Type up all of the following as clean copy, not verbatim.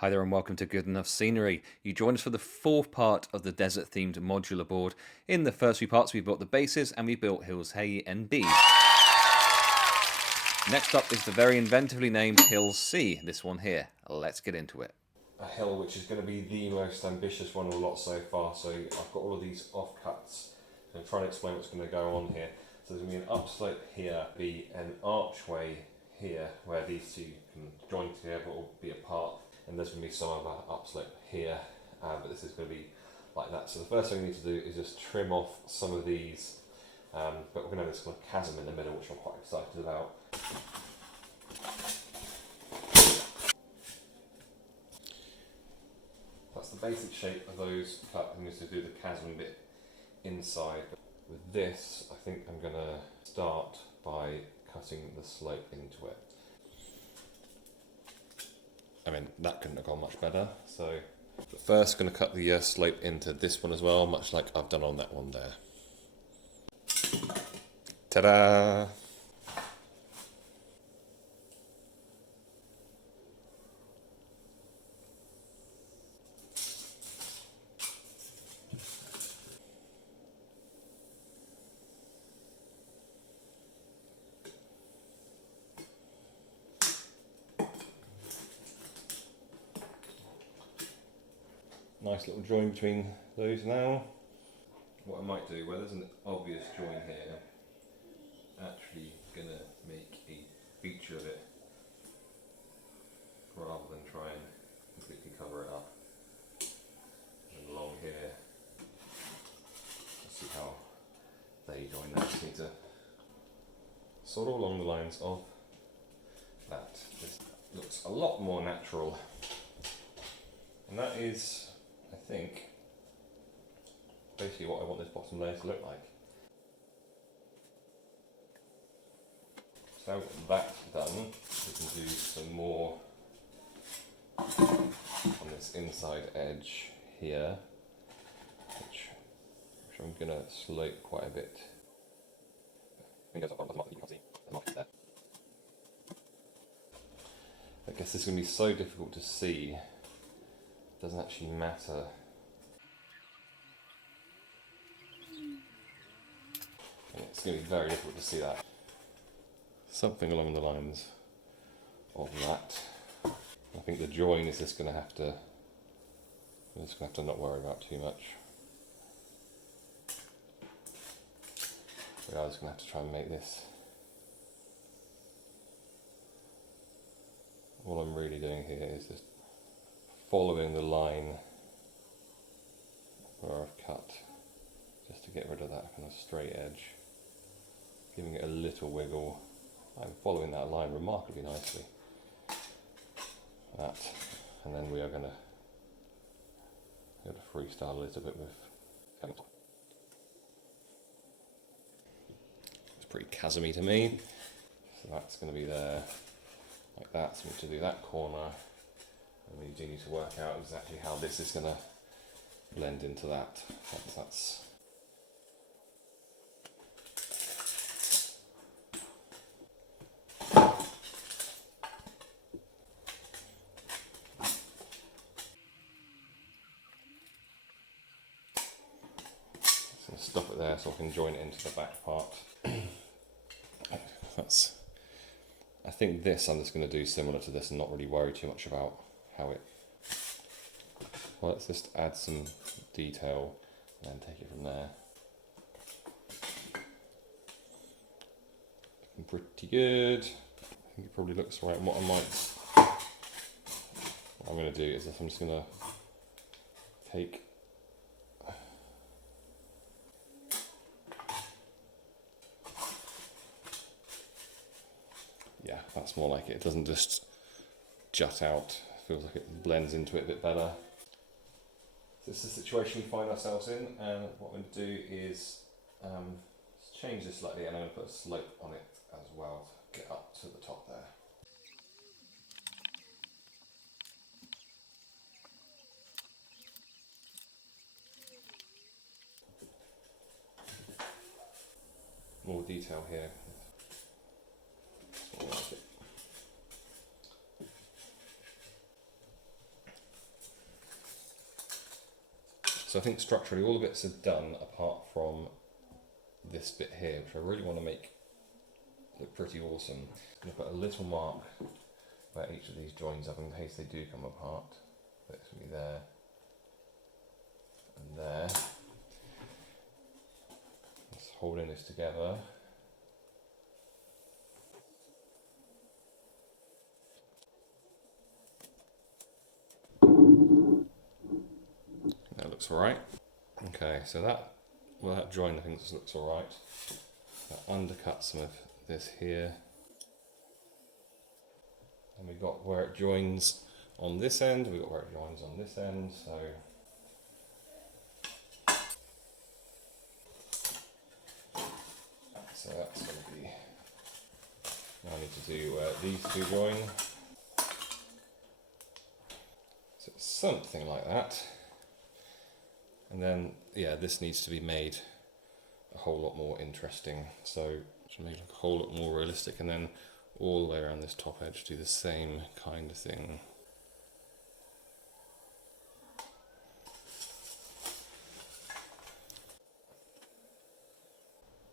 Hi there and welcome to Good Enough Scenery. You join us for the fourth part of the desert themed modular board. In the first few parts we built the bases and we built hills A and B. Next up is the very inventively named Hill C, this one here. Let's get into it. A hill which is going to be the most ambitious one of the lot so far, so I've got all of these offcuts. I'm trying to explain what's going to go on here. So there's going to be an upslope here, be an archway here where these two can join together or be apart, and there's going to be some other upslope here, but this is going to be like that. So the first thing we need to do is just trim off some of these, but we're going to have this kind of chasm in the middle, which I'm quite excited about. That's the basic shape of those cut. I'm going to do the chasm bit inside. But with this, I think I'm going to start by cutting the slope into it. I mean, that couldn't have gone much better. So, but first, going to cut the slope into this one as well, much like I've done on that one there. Ta-da! Nice little join between those now. What I might do, where there's an obvious join here, actually gonna make a feature of it rather than try and completely cover it up. And along here, let's see how they join. That just need to sort of along the lines of that. This looks a lot more natural, and that is, I think, basically what I want this bottom layer to look like. So I've got that done, we can do some more on this inside edge here, which I'm going to slope quite a bit. I guess this is going to be so difficult to see, it doesn't actually matter. And it's going to be very difficult to see that. Something along the lines of that. I think the join is just going to have to, I'm just going to have to not worry about too much. We are just going to have to try and make this. All I'm really doing here is just following the line where I've cut, just to get rid of that kind of straight edge, giving it a little wiggle. I'm following that line remarkably nicely. That, and then we are going to go to freestyle a little bit with. It's pretty chasmy to me, so that's going to be there like that. So we need to do that corner, and we do need to work out exactly how this is going to blend into that. That's stop it there so I can join it into the back part. I think this I'm just going to do similar to this and not really worry too much about how it. Well, let's just add some detail and then take it from there. Looking pretty good. I think it probably looks right. And what I'm going to do is I'm just going to take. Yeah, that's more like it. It doesn't just jut out. It feels like it blends into it a bit better. So this is the situation we find ourselves in, and what I'm going to do is change this slightly, and I'm going to put a slope on it as well to get up to the top there. More detail here. Sort of like it. So I think structurally all the bits are done apart from this bit here, which I really want to make look pretty awesome. I'm going to put a little mark where each of these joins up in case they do come apart. It's going to be there and there. Just holding this together. That looks alright. Okay, so that join I think just looks alright. That undercut some of this here. And we've got where it joins on this end, we've got where it joins on this end, so that's going to be, now I need to do where these two join. So it's something like that. And then, yeah, this needs to be made a whole lot more interesting. So to make it look a whole lot more realistic, and then all the way around this top edge do the same kind of thing.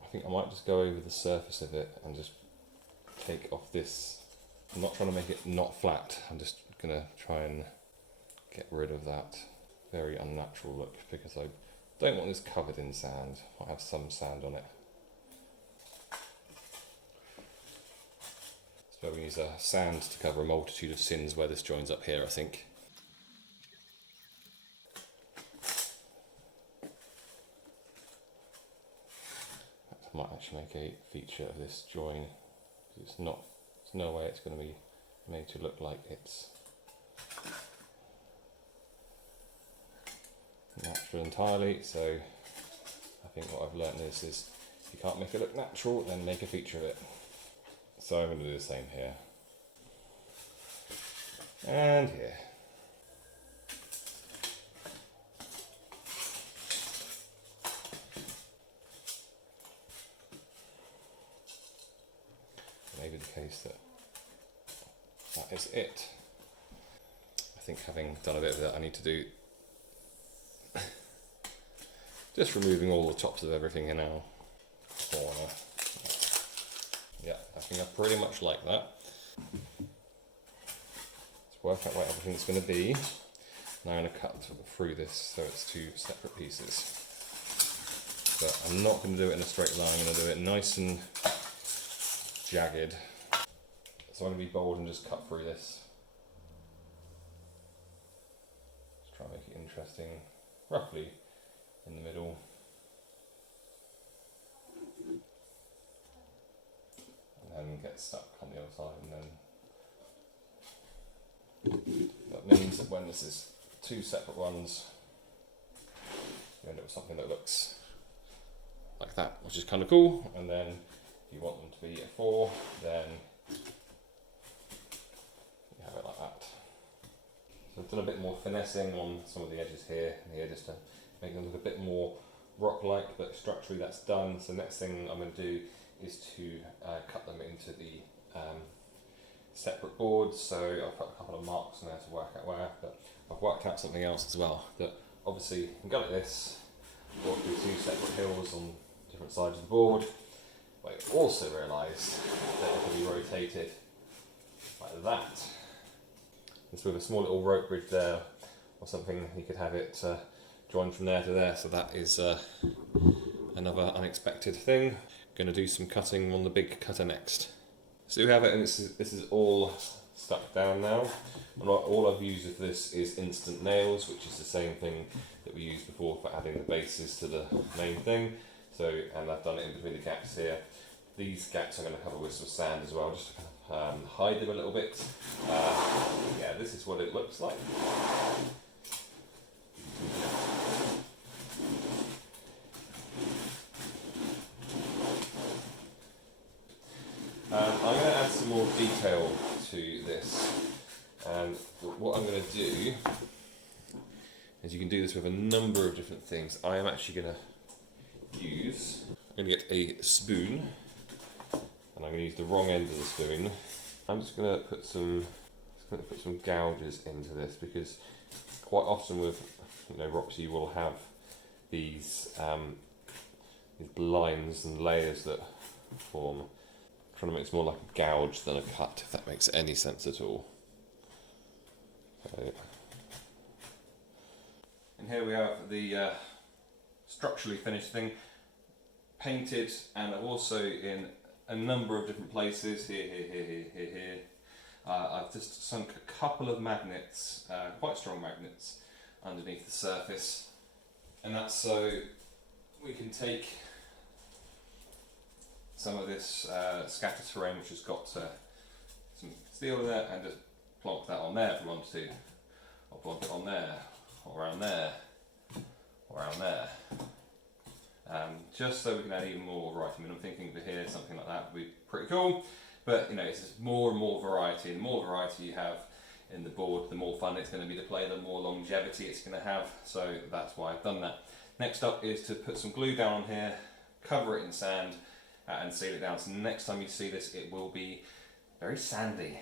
I think I might just go over the surface of it and just take off this. I'm not trying to make it not flat, I'm just going to try and get rid of that very unnatural look, because I don't want this covered in sand. I'll have some sand on it. So we use sand to cover a multitude of sins where this joins up here, I think. I might actually make a feature of this join. It's not, there's no way it's going to be made to look like it's natural entirely, so I think what I've learned is if you can't make it look natural, then make a feature of it. So I'm going to do the same here. And here. Maybe the case that is it. I think having done a bit of that, I need to do just removing all the tops of everything in our corner. Yeah, I think I pretty much like that. Let's work out where everything's going to be. Now I'm going to cut through this so it's two separate pieces. But I'm not going to do it in a straight line, I'm going to do it nice and jagged. So I'm going to be bold and just cut through this. Just try and make it interesting. Roughly in the middle. And then get stuck on the other side, and then that means that when this is two separate ones, you end up with something that looks like that, which is kind of cool. And then if you want them to be a 4, then you have it like that. So I've done a bit more finessing on some of the edges here and here, just to make them look a bit more rock-like, but structurally that's done. So next thing I'm going to do is to cut them into the separate boards. So I've put a couple of marks on there to work out where, but I've worked out something else as well, that obviously you can go like this, walk through two separate hills on different sides of the board, but I also realised that it can be rotated like that. Just with a small little rope bridge there or something, you could have it joined from there to there. So that is another unexpected thing. Going to do some cutting on the big cutter next. So you have it, and this is all stuck down now. And all I've used with this is instant nails, which is the same thing that we used before for adding the bases to the main thing. So, and I've done it in between the gaps here. These gaps I'm going to cover with some sand as well, just to kind of hide them a little bit. Yeah, this is what it looks like. I'm going to add some more detail to this, and what I'm going to do is, you can do this with a number of different things. I am actually going to use, I'm going to get a spoon, and I'm going to use the wrong end of the spoon. I'm just going to put some gouges into this, because quite often with rocks you will have these lines and layers that form. I'm trying to make it more like a gouge than a cut, if that makes any sense at all. So. And here we have the structurally finished thing, painted, and also in a number of different places. Here. I've just sunk a couple of magnets, quite strong magnets, underneath the surface, and that's so we can take some of this scatter terrain, which has got some steel in there, and just plonk that on there if we want to, or plonk it on there, or around there, or around there. Just so we can add even more variety. I mean, I'm thinking for here, something like that would be pretty cool. But you know, it's just more and more variety. And the more variety you have in the board, the more fun it's going to be to play, the more longevity it's going to have. So that's why I've done that. Next up is to put some glue down on here, cover it in sand, and seal it down. So next time you see this, it will be very sandy.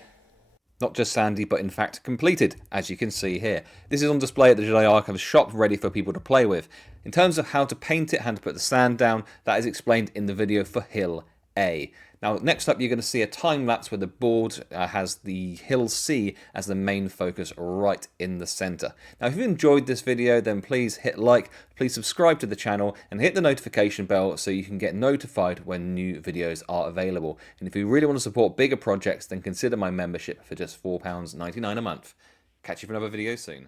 Not just sandy, but in fact completed, as you can see here. This is on display at the Jedi Archives shop, ready for people to play with. In terms of how to paint it, how to put the sand down, that is explained in the video for Hill A. Now, next up, you're going to see a time lapse where the board has the Hill C as the main focus right in the center. Now, if you enjoyed this video, then please hit like, please subscribe to the channel, and hit the notification bell so you can get notified when new videos are available. And if you really want to support bigger projects, then consider my membership for just £4.99 a month. Catch you for another video soon.